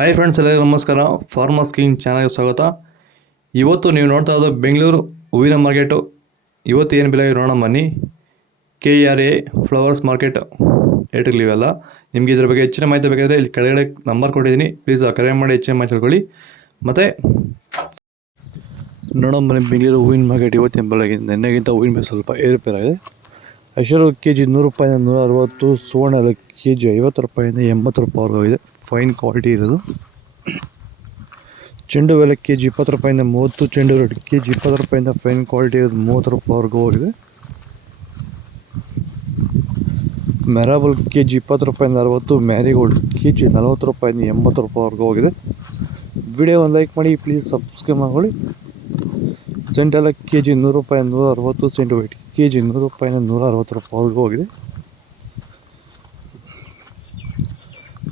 Hi friends, ಎಲ್ಲರಿಗೂ ನಮಸ್ಕಾರ. Farmers king ಚಾನಲ್ಗೆ ಸ್ವಾಗತ. ಇವತ್ತು ನೀವು ನೋಡ್ತಾ ಇರೋದು ಬೆಂಗಳೂರು ಹೂವಿನ ಮಾರ್ಕೆಟು. ಇವತ್ತು ಏನು ಬೆಲೆ ನೋಡೋಣ ಬನ್ನಿ. KRA ಫ್ಲವರ್ಸ್ ಮಾರ್ಕೆಟ್ ರೇಟ್ಗಳಿವೆಲ್ಲ. ನಿಮಗೆ ಇದ್ರ ಬಗ್ಗೆ ಹೆಚ್ಚಿನ ಮಾಹಿತಿ ಬೇಕಾದರೆ ಇಲ್ಲಿ ಕೆಳಗಡೆ ನಂಬರ್ ಕೊಟ್ಟಿದ್ದೀನಿ, ಪ್ಲೀಸ್ ಕರೆ ಮಾಡಿ ಹೆಚ್ಚಿನ ಮಾಹಿತಿ ತಿಳ್ಕೊಳ್ಳಿ. ಮತ್ತು ನೋಡೋಣ ಬನ್ನಿ, ಬೆಂಗಳೂರು ಹೂವಿನ ಮಾರ್ಕೆಟ್ ಇವತ್ತಿನ ಬೆಳಗ್ಗೆ ನೆನ್ನೆಗಿಂತ ಹೂವಿನ ಬೆಲೆ ಸ್ವಲ್ಪ ಏರುಪೇರಾಗಿದೆ. ಐಶ್ವರ್ಯ KG 100 ರೂಪಾಯಿಂದ 160, ಸುವರ್ಣ KG 50 ರೂಪಾಯಿಂದ 80 ರೂಪಾಯಿವರೆಗೂ ಇದೆ. ಫೈನ್ ಕ್ವಾಲಿಟಿ ಇರೋದು. ಚೆಂಡು ಬೆಲೆ KG 20 ರೂಪಾಯಿಂದ 30, ಚೆಂಡು ರೇಟ್ KG 20 ರೂಪಾಯಿಂದ ಫೈನ್ ಕ್ವಾಲಿಟಿ ಇರೋದು 30 ರೂಪಾಯಿವರೆಗೂ ಹೋಗಿದೆ. ಮೆರಾಬಲ್ KG 20 ರೂಪಾಯಿಂದ 60, ಮ್ಯಾರಿಗೋಲ್ಡ್ KG 40 ರೂಪಾಯಿಂದ 80 ರೂಪಾಯಿವರೆಗೂ ಹೋಗಿದೆ. ವಿಡಿಯೋ ಒಂದು ಲೈಕ್ ಮಾಡಿ, ಪ್ಲೀಸ್ ಸಬ್ಸ್ಕ್ರೈಬ್ ಮಾಡ್ಕೊಳ್ಳಿ. ಸೆಂಟೆಲ್ಲ KG 100 ರೂಪಾಯಿಂದ 160, ಸೆಂಟ್ ವೈಟ್ KG 100 ರೂಪಾಯಿಂದ 160 ರೂಪಾಯಿವರೆಗೂ ಹೋಗಿದೆ.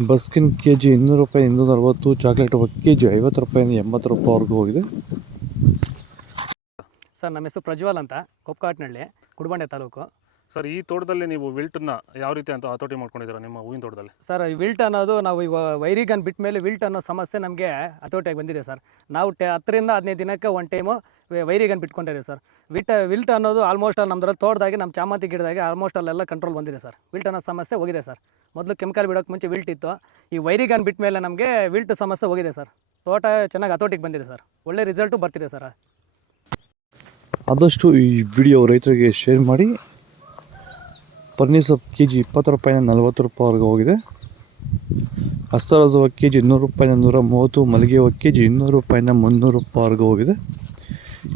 ಬಸ್ಕಿನ್ KG 200 ರೂಪಾಯಿ 260, ಚಾಕ್ಲೇಟ್ KG 50 ರೂಪಾಯಿಂದ 80 ರೂಪಾಯಿವರೆಗೂ ಹೋಗಿದೆ. ಸರ್, ನಮ್ಮ ಹೆಸರು ಪ್ರಜ್ವಲ್ ಅಂತ, ಕೊಪ್ಕಾಟ್ನಳ್ಳಿ, ಕುಡಬಂಡೆ ತಾಲೂಕು. ಸರ್, ಈ ತೋಟದಲ್ಲಿ ನೀವು ವಿಲ್ಟನ್ನ ಯಾವ ರೀತಿ ಅಂತ ಹತೋಟಿ ಮಾಡ್ಕೊಂಡಿದ್ದೀರಾ ನಿಮ್ಮ ಹೂವಿನ ತೋಟದಲ್ಲಿ? ಸರ್, ಈ ವಿಲ್ಟ್ ಅನ್ನೋದು ನಾವು ಈಗ ವೈರಿಗನ್ ಬಿಟ್ಟ ಮೇಲೆ ವಿಲ್ಟ್ ಅನ್ನೋ ಸಮಸ್ಯೆ ನಮಗೆ ಹತೋಟಿಯಾಗಿ ಬಂದಿದೆ ಸರ್. ನಾವು 10ರಿಂದ 15 ದಿನಕ್ಕೆ ಒಂದು ಟೈಮು ವೈರಿಗನ್ ಬಿಟ್ಕೊಂಡಿದ್ದೀವಿ ಸರ್. ವಿಲ್ಟ್ ಅನ್ನೋದು ಆಲ್ಮೋಸ್ಟ್ ನಮ್ಮದ್ರಲ್ಲಿ ತೋಟದಾಗಿ ನಮ್ಮ ಚಾಮಂತಿ ಗಿಡದಾಗೆ ಆಲ್ಮೋಸ್ಟ್ ಅಲ್ಲೆಲ್ಲ ಕಂಟ್ರೋಲ್ ಬಂದಿದೆ ಸರ್. ವಿಲ್ಟ್ ಅನ್ನೋ ಸಮಸ್ಯೆ ಹೋಗಿದೆ ಸರ್. ಮೊದಲು ಕೆಮಿಕಲ್ ಬಿಡೋಕ್ಕೆ ಮುಂಚೆ ವಿಲ್ಟ್ ಇತ್ತು. ಈ ವೈರಿಗನ್ ಬಿಟ್ಟ ಮೇಲೆ ನಮಗೆ ವಿಲ್ಟ್ ಸಮಸ್ಯೆ ಹೋಗಿದೆ ಸರ್. ತೋಟ ಚೆನ್ನಾಗಿ ಹತೋಟಿಗೆ ಬಂದಿದೆ ಸರ್. ಒಳ್ಳೆ ರಿಸಲ್ಟು ಬರ್ತಿದೆ ಸರ್. ಆದಷ್ಟು ಈ ವಿಡಿಯೋ ರೈತರಿಗೆ ಶೇರ್ ಮಾಡಿ. ಪನ್ನೀರ್ ಸೊಪ್ಪು KG 20 ರೂಪಾಯಿಂದ 40 ರೂಪಾಯಿವರೆಗೂ ಹೋಗಿದೆ. ಹಸ್ತರಾಜ ಹೂವು KG 100 ರೂಪಾಯಿಂದ 130, ಮಲ್ಲಿಗೆ ಹೂವು KG 200 ರೂಪಾಯಿಂದ 300 ರೂಪಾಯಿವರೆಗೂ ಹೋಗಿದೆ.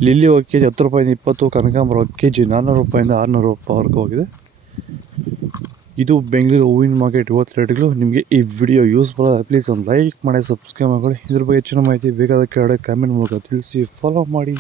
ಲಿಲ್ಲಿ ಹೂವು KG 10 ರೂಪಾಯಿಂದ 20, ಕನಕಾಂಬರ KG 400 ರೂಪಾಯಿಂದ 600 ರೂಪಾಯಿವರೆಗೂ ಹೋಗಿದೆ. ಇದು ಬೆಂಗಳೂರು ಹೂವಿನ ಮಾರ್ಕೆಟ್ ಇವತ್ತು ರೇಟ್ಗಳು. ನಿಮಗೆ ಈ ವಿಡಿಯೋ ಯೂಸ್ಫುಲ್ ಆದ ಪ್ಲೀಸ್ ಒಂದು ಲೈಕ್ ಮಾಡಿ, ಸಬ್ಸ್ಕ್ರೈಬ್ ಮಾಡ್ಕೊಳ್ಳಿ. ಇದ್ರ ಬಗ್ಗೆ ಹೆಚ್ಚಿನ ಮಾಹಿತಿ ಬೇಕಾದ ಕೆಳಗಡೆ ಕಾಮೆಂಟ್ ಮೂಲಕ ತಿಳಿಸಿ, ಫಾಲೋ ಮಾಡಿ.